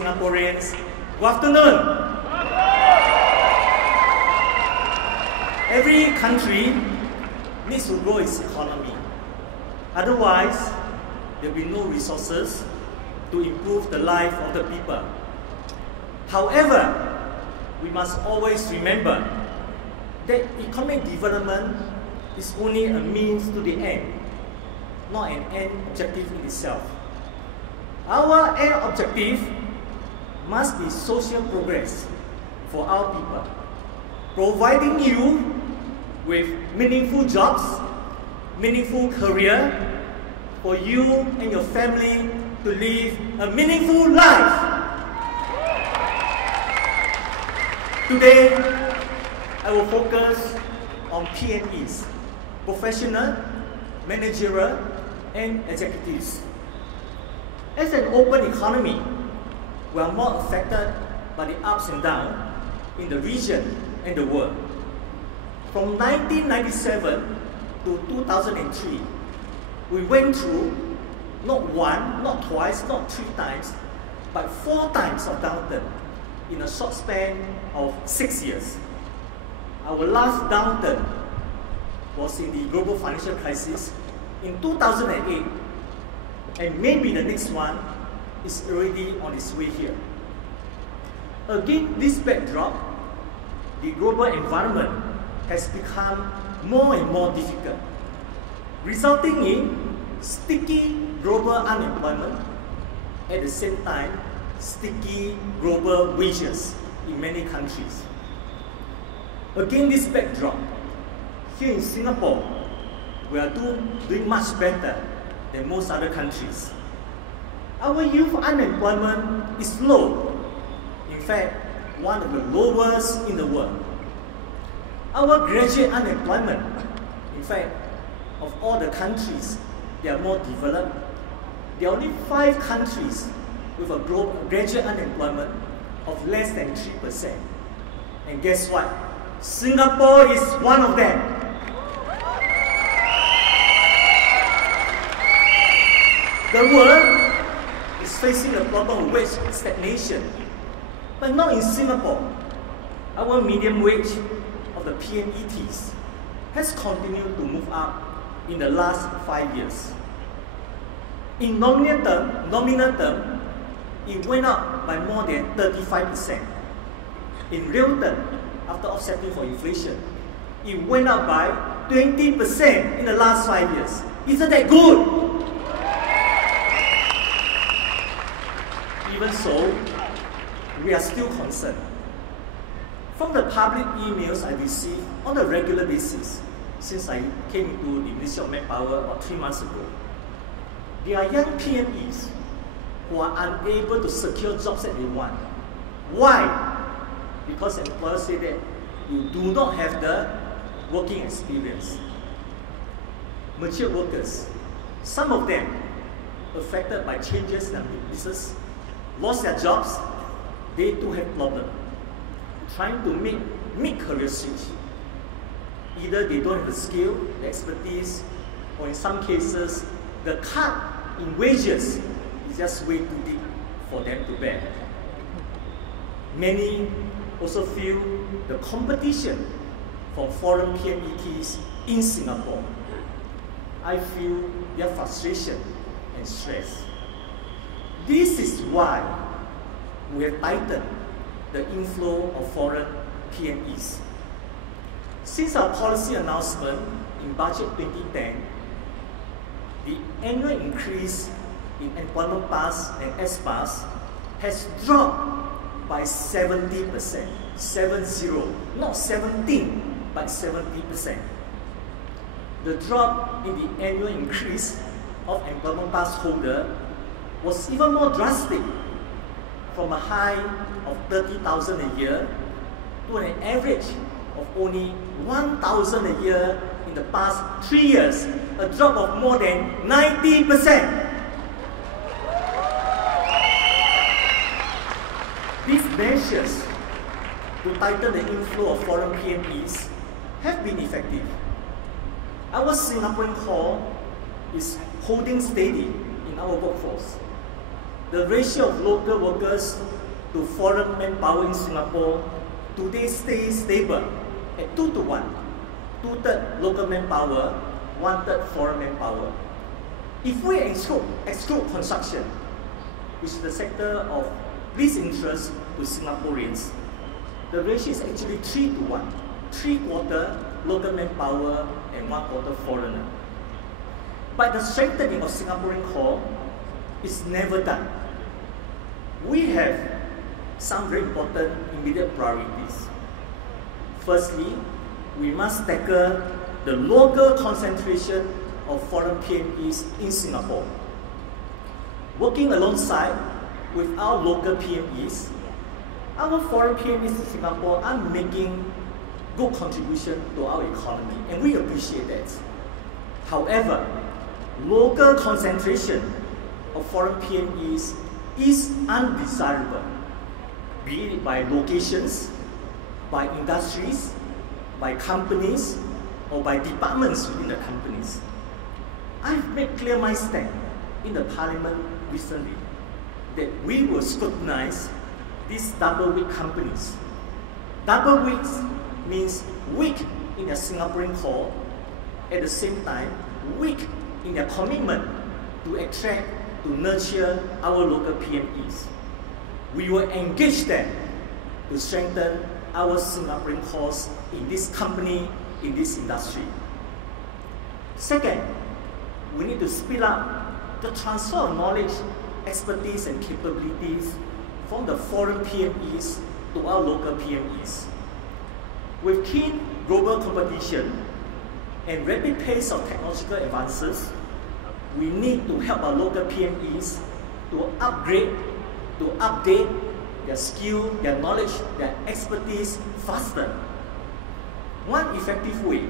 Singaporeans, good afternoon. Every country needs to grow its economy. Otherwise, there will be no resources to improve the life of the people. However, we must always remember that economic development is only a means to the end, not an end objective in itself. Our end objective must be social progress for our people, providing you with meaningful jobs, meaningful career, for you and your family to live a meaningful life. Today, I will focus on PMEs, professional, managerial, and executives. As an open economy, we are more affected by the ups and downs in the region and the world. From 1997 to 2003, we went through not one, not twice, not 3 times, but 4 times of downturn in a short span of 6 years. Our last downturn was in the global financial crisis in 2008, and maybe the next one is already on its way here. Against this backdrop, the global environment has become more and more difficult, resulting in sticky global unemployment, at the same time, sticky global wages in many countries. Against this backdrop, here in Singapore, we are doing much better than most other countries. Our youth unemployment is low, in fact, one of the lowest in the world. Our graduate unemployment, in fact, of all the countries that are more developed, there are only 5 countries with a graduate unemployment of less than 3%. And guess what? Singapore is one of them. The world is facing a problem of wage stagnation, but not in Singapore. Our median wage of the PMETs has continued to move up in the last 5 years. In nominal term, it went up by more than 35%. In real term, after offsetting for inflation, it went up by 20% in the last 5 years. Isn't that good? Even so, we are still concerned. From the public emails I receive on a regular basis since I came into the Ministry of Manpower about 3 months ago, there are young PMEs who are unable to secure jobs that they want. Why? Because employers say that you do not have the working experience. Mature workers, some of them affected by changes in their business, lost their jobs, they too have problems trying to make mid-career switch. Either they don't have the skill, the expertise, or in some cases, the cut in wages is just way too deep for them to bear. Many also feel the competition from foreign PMETs in Singapore. I feel their frustration and stress. This is why we have tightened the inflow of foreign PMEs. Since our policy announcement in Budget 2010, the annual increase in employment pass and S-pass has dropped by 70%, 70, not 17, but 70%. The drop in the annual increase of employment pass holder was even more drastic, from a high of 30,000 a year to an average of only 1,000 a year in the past 3 years, a drop of more than 90%. These measures to tighten the inflow of foreign PMEs have been effective. Our Singaporean core is holding steady in our workforce. the ratio of local workers to foreign manpower in Singapore today stays stable at 2 to 1. 2/3 local manpower, 1/3 foreign manpower. If we exclude construction, which is the sector of least interest to Singaporeans, the ratio is actually 3 to 1. 3/4 local manpower and 1/4 foreigner. But the strengthening of Singaporean core is never done. We have some very important immediate priorities. Firstly, we must tackle the local concentration of foreign PMEs in Singapore. Working alongside with our local PMEs, our foreign PMEs in Singapore are making good contribution to our economy, and we appreciate that. However, local concentration of foreign PMEs is undesirable, be it by locations, by industries, by companies, or by departments within the companies. I've made clear my stand in the Parliament recently that we will scrutinize these double weak companies. Double weak means weak in their Singaporean core, at the same time weak in their commitment to attract, to nurture our local PMEs. We will engage them to strengthen our Singaporean cores in this company, in this industry. Second, we need to speed up the transfer of knowledge, expertise and capabilities from the foreign PMEs to our local PMEs. With keen global competition and rapid pace of technological advances, we need to help our local PMEs to upgrade, to update their skill, their knowledge, their expertise faster. One effective way,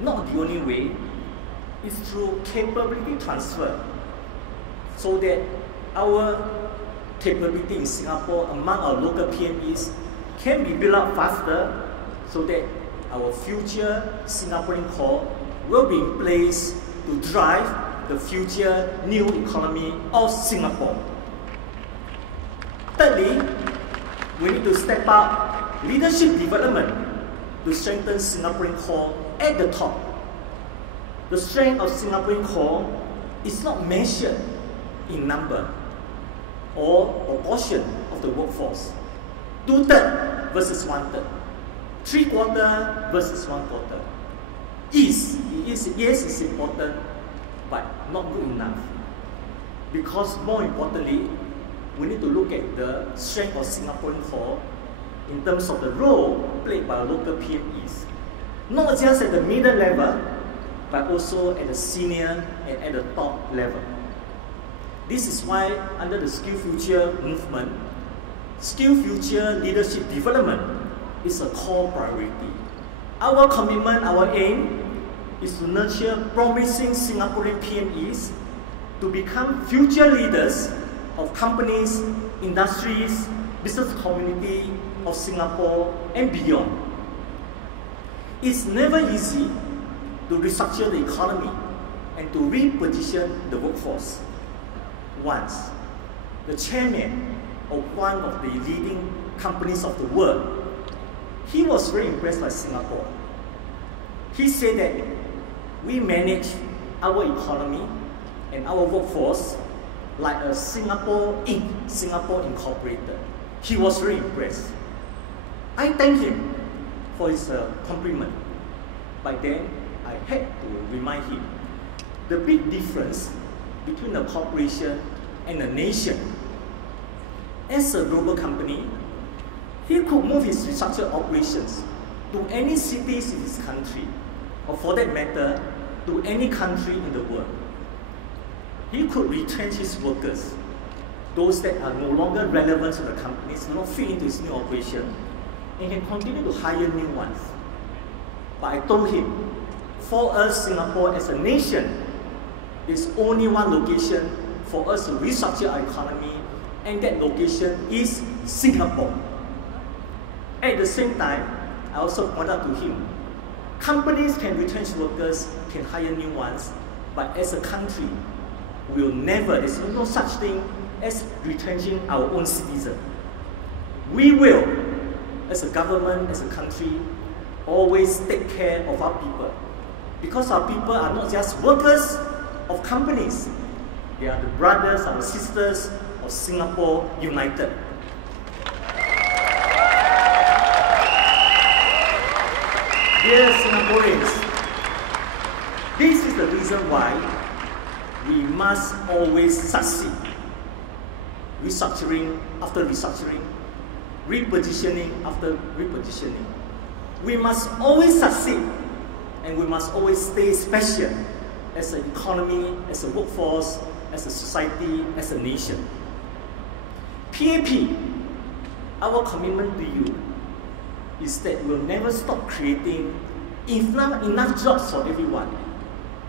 not the only way, is through capability transfer, so that our capability in Singapore among our local PMEs can be built up faster, so that our future Singaporean core will be in place to drive the future new economy of Singapore. Thirdly, we need to step up leadership development to strengthen Singaporean core at the top. The strength of Singaporean core is not measured in number or proportion of the workforce. 2/3 versus 1/3. 3/4 versus 1/4. Yes, it's important, but not good enough. Because more importantly, we need to look at the strength of Singaporean core in terms of the role played by local PMEs. Not just at the middle level, but also at the senior and at the top level. This is why under the Skill Future movement, Skill Future leadership development is a core priority. Our commitment, our aim, is to nurture promising Singaporean PMEs to become future leaders of companies, industries, business community of Singapore and beyond. It's never easy to restructure the economy and to reposition the workforce. Once, the chairman of one of the leading companies of the world, he was very impressed by Singapore. He said that we manage our economy and our workforce like a Singapore Inc., Singapore Incorporated. He was very impressed. I thank him for his compliment. By then, I had to remind him the big difference between a corporation and a nation. As a global company, he could move his restructured operations to any cities in his country, or for that matter, to any country in the world. He could retrench his workers, those that are no longer relevant to the companies, do not fit into his new operation, and can continue to hire new ones. But I told him, for us, Singapore as a nation, there's only one location for us to restructure our economy, and that location is Singapore. At the same time, I also pointed out to him, companies can retrench workers, can hire new ones, but as a country, we will never, there's no such thing as retrenching our own citizens. We will, as a government, as a country, always take care of our people. Because our people are not just workers of companies. They are the brothers, our sisters of Singapore United. Dear Singaporeans, this is the reason why we must always succeed. Restructuring after restructuring, repositioning after repositioning. We must always succeed, and we must always stay special as an economy, as a workforce, as a society, as a nation. PAP, our commitment to you is that we'll never stop creating enough jobs for everyone,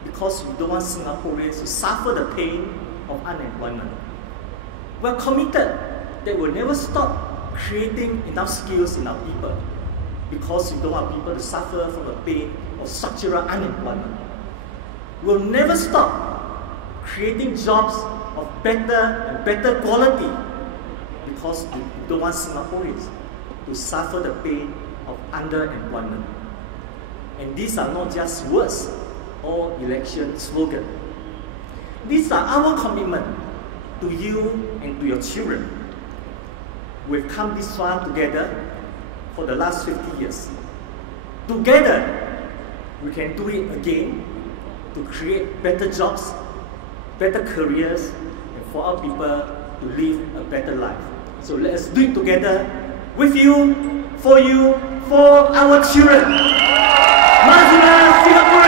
because we don't want Singaporeans to suffer the pain of unemployment. We're committed that we'll never stop creating enough skills in our people, because we don't want people to suffer from the pain of structural unemployment. We'll never stop creating jobs of better and better quality, because we don't want Singaporeans to suffer the pain of underemployment. And these are not just words or election slogans. These are our commitment to you and to your children. We've come this far together for the last 50 years. Together, we can do it again to create better jobs, better careers, and for our people to live a better life. So let us do it together, with you, for our children. Majulah Singapore!